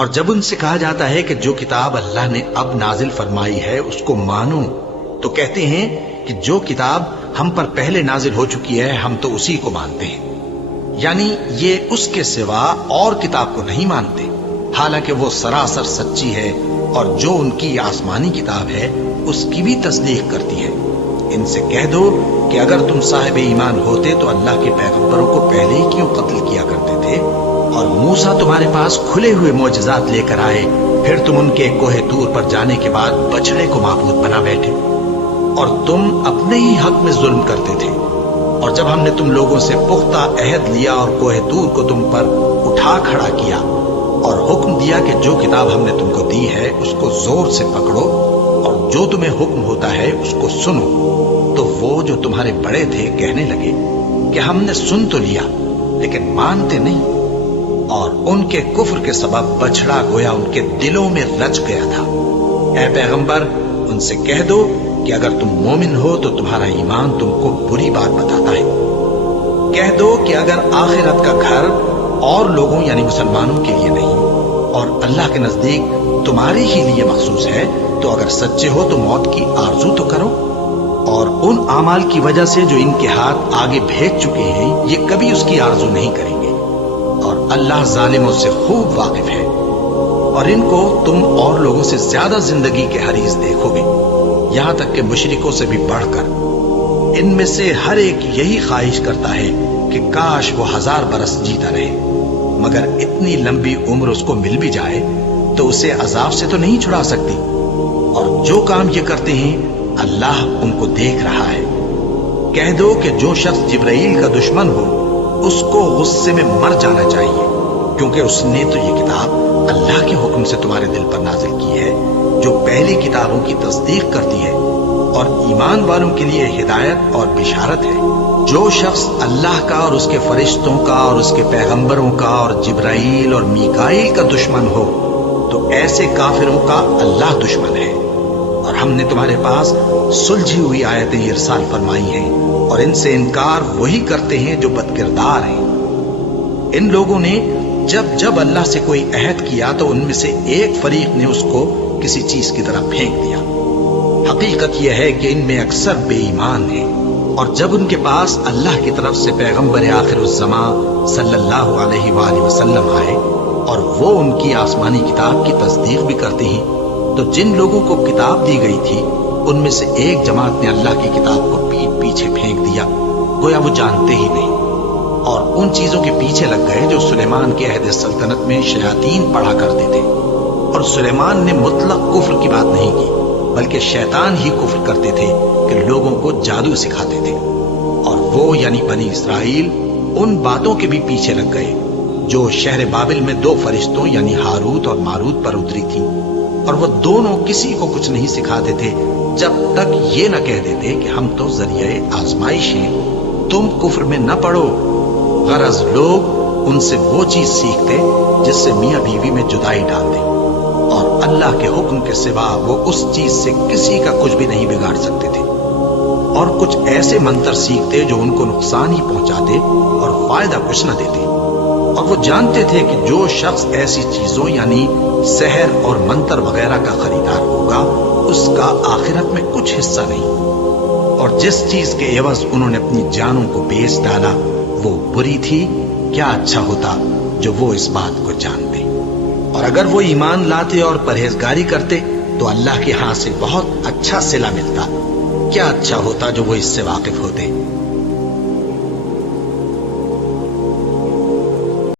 اور جب ان سے کہا جاتا ہے کہ جو کتاب اللہ نے اب نازل فرمائی ہے اس کو مانو، تو کہتے ہیں کہ جو کتاب ہم پر پہلے نازل ہو چکی ہے ہم تو اسی کو مانتے ہیں، یعنی یہ اس کے سوا اور کتاب کو نہیں مانتے، حالانکہ وہ سراسر سچی ہے، اور جو ان کی آسمانی کتاب ہے اس کی بھی تصدیق کرتی ہے۔ ان سے کہہ دو کہ اگر تم صاحب ایمان ہوتے تو اللہ کے پیغمبروں کو پہلے ہی کیوں قتل کیا کرتے تھے؟ اور موسیٰ تمہارے پاس کھلے ہوئے معجزات لے کر آئے، پھر تم ان کے کوہ طور پر جانے کے بعد بچڑے کو معبود بنا بیٹھے، اور تم اپنے ہی حق میں ظلم کرتے تھے۔ اور جب ہم نے تم لوگوں سے پختہ عہد لیا اور کوہ طور کو تم پر اٹھا کھڑا کیا اور حکم دیا کہ جو کتاب ہم نے تم کو دی ہے اس کو زور سے پکڑو اور جو تمہیں حکم ہوتا ہے اس کو سنو، تو وہ جو تمہارے بڑے تھے کہنے لگے کہ ہم نے سن تو لیا لیکن مانتے نہیں، اور ان کے کفر کے سبب بچڑا گویا ان کے دلوں میں رچ گیا تھا۔ اے پیغمبر ان سے کہہ دو کہ اگر تم مومن ہو تو تمہارا ایمان تم کو بری بات بتاتا ہے۔ کہہ دو کہ اگر آخرت کا گھر اور لوگوں یعنی مسلمانوں کے لیے نہیں اور اللہ کے نزدیک تمہارے ہی لیے مخصوص ہے، تو اگر سچے ہو تو موت کی آرزو تو کرو، اور ان اعمال کی وجہ سے جو ان کے ہاتھ آگے بھیج چکے ہیں یہ کبھی اس کی آرزو نہیں کریں گے، اور اللہ ظالموں سے خوب واقف ہے۔ اور ان کو تم اور لوگوں سے زیادہ زندگی کے حریص دیکھو گے، یہاں تک کہ مشرکوں سے بھی بڑھ کر۔ ان میں سے ہر ایک یہی خواہش کرتا ہے کہ کاش وہ 1000 برس جیتا رہے، مگر اتنی لمبی عمر اس کو مل بھی جائے تو اسے عذاب سے تو نہیں چھڑا سکتی، اور جو کام یہ کرتے ہیں اللہ ان کو دیکھ رہا ہے۔ کہہ دو کہ جو شخص جبرائیل کا دشمن ہو اس کو غصے میں مر جانا چاہیے، کیونکہ اس نے تو یہ کتاب اللہ کے حکم سے تمہارے دل پر نازل کی ہے جو پہلی کتابوں کی تصدیق کرتی ہے، اور ایمان والوں کے لیے ہدایت اور بشارت ہے۔ جو شخص اللہ کا اور اس کے فرشتوں کا اور اس کے پیغمبروں کا اور جبرائیل اور میکائیل کا دشمن ہو تو ایسے کافروں کا اللہ دشمن ہے۔ اور ہم نے تمہارے پاس سلجھی ہوئی آیتیں ارسال فرمائی ہیں، اور ان سے انکار وہی کرتے ہیں جو بد کردار ہیں۔ ان لوگوں نے جب جب اللہ سے کوئی عہد کیا تو ان میں سے ایک فریق نے اس کو کسی چیز کی طرح پھینک دیا۔ حقیقت یہ ہے کہ ان میں اکثر بے ایمان ہیں، اور جب ان کے پاس اللہ کی طرف سے پیغمبر آخر الزمان صلی اللہ علیہ وآلہ وسلم آئے اور وہ ان کی آسمانی کتاب کی تصدیق بھی کرتے ہیں، تو جن لوگوں کو کتاب دی گئی تھی ان میں سے ایک جماعت نے اللہ کی کتاب کو پیٹ پیچھے پھینک دیا، گویا وہ جانتے ہی نہیں، اور ان چیزوں کے پیچھے لگ گئے جو سلیمان کے عہد سلطنت میں شیاطین پڑھا کرتے تھے۔ اور سلیمان نے مطلق کفر کی بات نہیں کی، بلکہ شیطان ہی کفر کرتے تھے کہ لوگوں کو جادو سکھاتے تھے، اور وہ یعنی بنی اسرائیل ان باتوں کے بھی پیچھے لگ گئے جو شہر بابل میں 2 فرشتوں یعنی ہاروت اور ماروت پر اتری تھی، اور وہ دونوں کسی کو کچھ نہیں سکھاتے تھے جب تک یہ نہ کہہ دیتے کہ ہم تو ذریعہ آزمائش ہیں، تم کفر میں نہ پڑو۔ غرض لوگ ان سے وہ چیز سیکھتے جس سے میاں بیوی میں جدائی ڈال دیں، اور اللہ کے حکم کے سوا وہ اس چیز سے کسی کا کچھ بھی نہیں بگاڑ سکتے تھے، اور کچھ ایسے منتر سیکھتے جو ان کو نقصان ہی پہنچاتے اور فائدہ کچھ نہ دیتے، اور وہ جانتے تھے کہ جو شخص ایسی چیزوں یعنی سحر اور منتر وغیرہ کا خریدار ہوگا اس کا آخرت میں کچھ حصہ نہیں، اور جس چیز کے عوض انہوں نے اپنی جانوں کو بیچ ڈالا وہ بری تھی، کیا اچھا ہوتا جو وہ اس بات کو جانتے۔ اور اگر وہ ایمان لاتے اور پرہیزگاری کرتے تو اللہ کے ہاں سے بہت اچھا صلہ ملتا، کیا اچھا ہوتا جو وہ اس سے واقف ہوتے۔